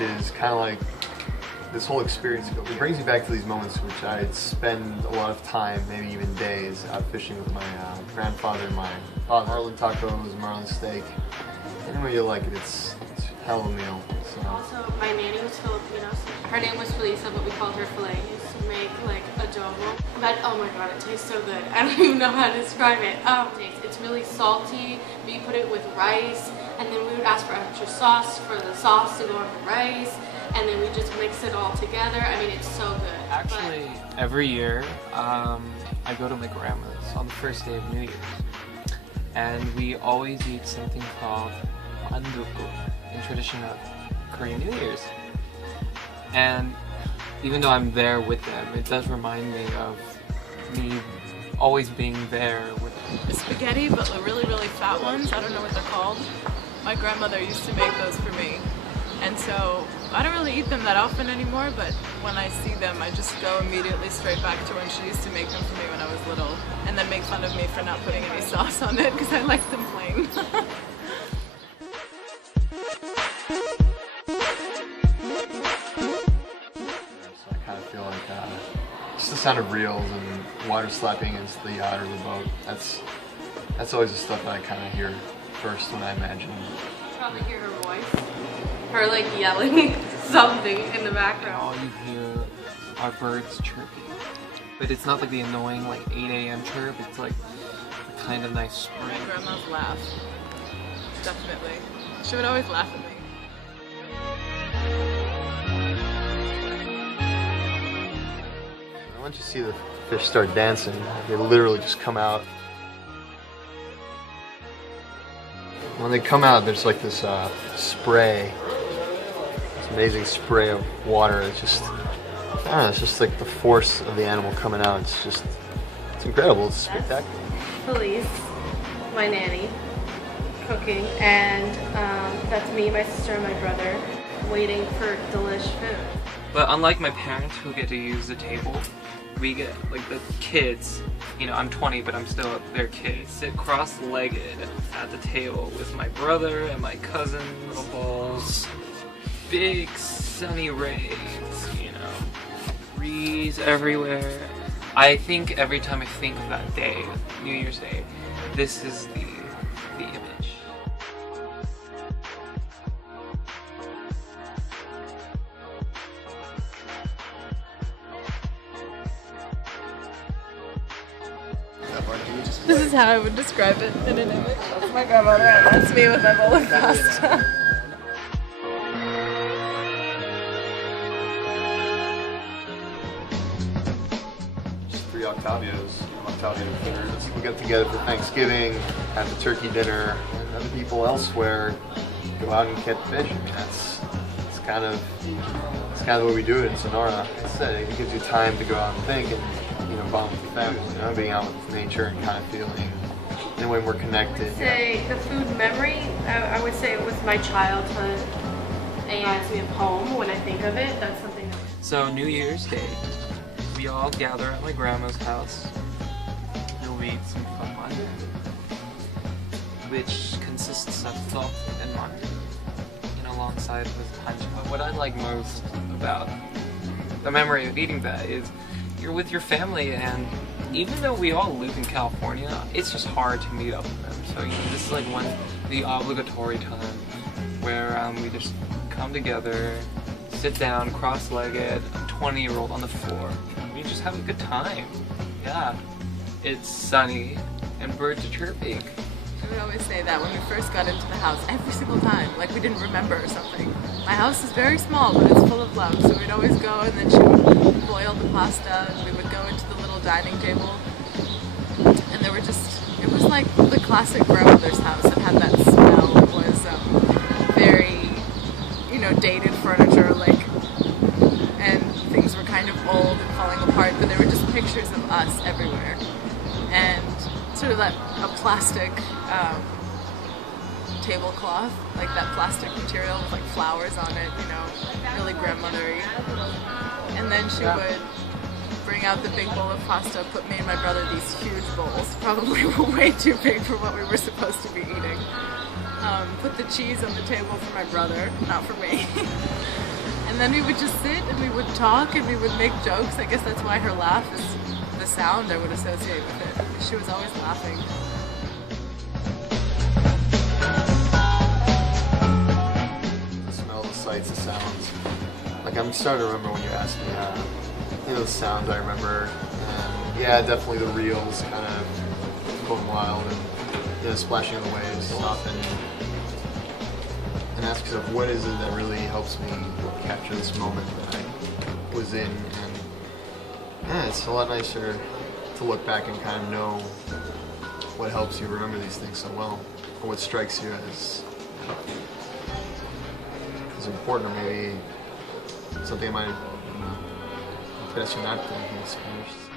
which is kind of like this whole experience. It brings you back to these moments which I'd spend a lot of time, maybe even days, out fishing with my grandfather and my father. Marlin tacos, marlin steak. Any way you like it, it's a hell of a meal. So. Also, my nanny was Filipino. Her name was Felisa, but we called her Filet. We used to make like adobo. But oh my god, it tastes so good. I don't even know how to describe it. It's really salty, but you put it with rice, and then we would ask for extra sauce for the sauce to go on the rice, and then we just mix it all together. I mean, it's so good. Actually, every year, I go to my grandma's on the first day of New Year's, and we always eat something called manduku in tradition of Korean New Year's. And even though I'm there with them, it does remind me of me always being there with them. Spaghetti, but the really, really fat ones, I don't know what they're called. My grandmother used to make those for me. And so I don't really eat them that often anymore, but when I see them, I just go immediately straight back to when she used to make them for me when I was little, and then make fun of me for not putting any sauce on it because I like them plain. Just the sound of reels and water slapping against the yacht or the boat. That's always the stuff that I kind of hear first when I imagine. You probably hear her voice. Her like yelling something in the background. All you hear are birds chirping. But it's not like the annoying like 8 a.m. chirp, it's like the kind of nice spring. My grandma's laugh. Definitely. She would always laugh at me. Once you see the fish start dancing, they literally just come out. When they come out, there's like this spray, this amazing spray of water. It's just, I don't know, it's just like the force of the animal coming out. It's incredible. It's spectacular. Felice, my nanny, cooking, and that's me, my sister, and my brother, waiting for delish food. But unlike my parents who get to use the table, we get, like, the kids, you know, I'm 20 but I'm still their kids, sit cross-legged at the table with my brother and my cousin, little balls, big sunny rays, you know, breeze everywhere. I think every time I think of that day, New Year's Day, this is the image. This is how I would describe it in an image. That's my grandmother, and that's me with my bowl of pasta. Just 3 Octavios, Octavio dinners. People get together for Thanksgiving, have the turkey dinner, and other people elsewhere go out and catch fish. I mean, it's kind of the way we do it in Sonora. It gives you time to go out and think and, you know, bond with your family, you know, being out with nature and kind of feeling in a way more connected. I would say the food memory, I would say it was my childhood. It reminds me of home when I think of it. That's something that... So New Year's Day, we all gather at my grandma's house. We'll eat some fun, which consists of salt and mandu, and alongside with punch. But what I like most about the memory of eating that is you're with your family, and even though we all live in California, it's just hard to meet up with them. So, you know, this is like the obligatory time where we just come together, sit down, cross-legged, a 20-year-old on the floor. We just have a good time. Yeah, it's sunny and birds are chirping. I would always say that when we first got into the house, every single time, like we didn't remember or something. My house is very small, but it's full of love, so we'd always go, and then she would boil the pasta, and we would go into the little dining table, and there were just, it was like the classic grandmother's house. It had that smell. It was very, you know, dated furniture, like, and things were kind of old and falling apart, but there were just pictures of us everywhere, and sort of that a plastic tablecloth, like that plastic material with like flowers on it, you know, really grandmothery. And then she would bring out the big bowl of pasta, put me and my brother these huge bowls, probably way too big for what we were supposed to be eating. Put the cheese on the table for my brother, not for me. And then we would just sit and we would talk and we would make jokes. I guess that's why her laugh is the sound I would associate with it. She was always laughing. The smell, the sights, the sounds. Like I'm starting to remember when you asked me, the sounds I remember. And yeah, definitely the reels kind of going wild and splashing in the waves, stopping and ask yourself, what is it that really helps me capture this moment that I was in? And yeah, it's a lot nicer to look back and kind of know what helps you remember these things so well, or what strikes you as important, or maybe something I might impressionarte, I suppose.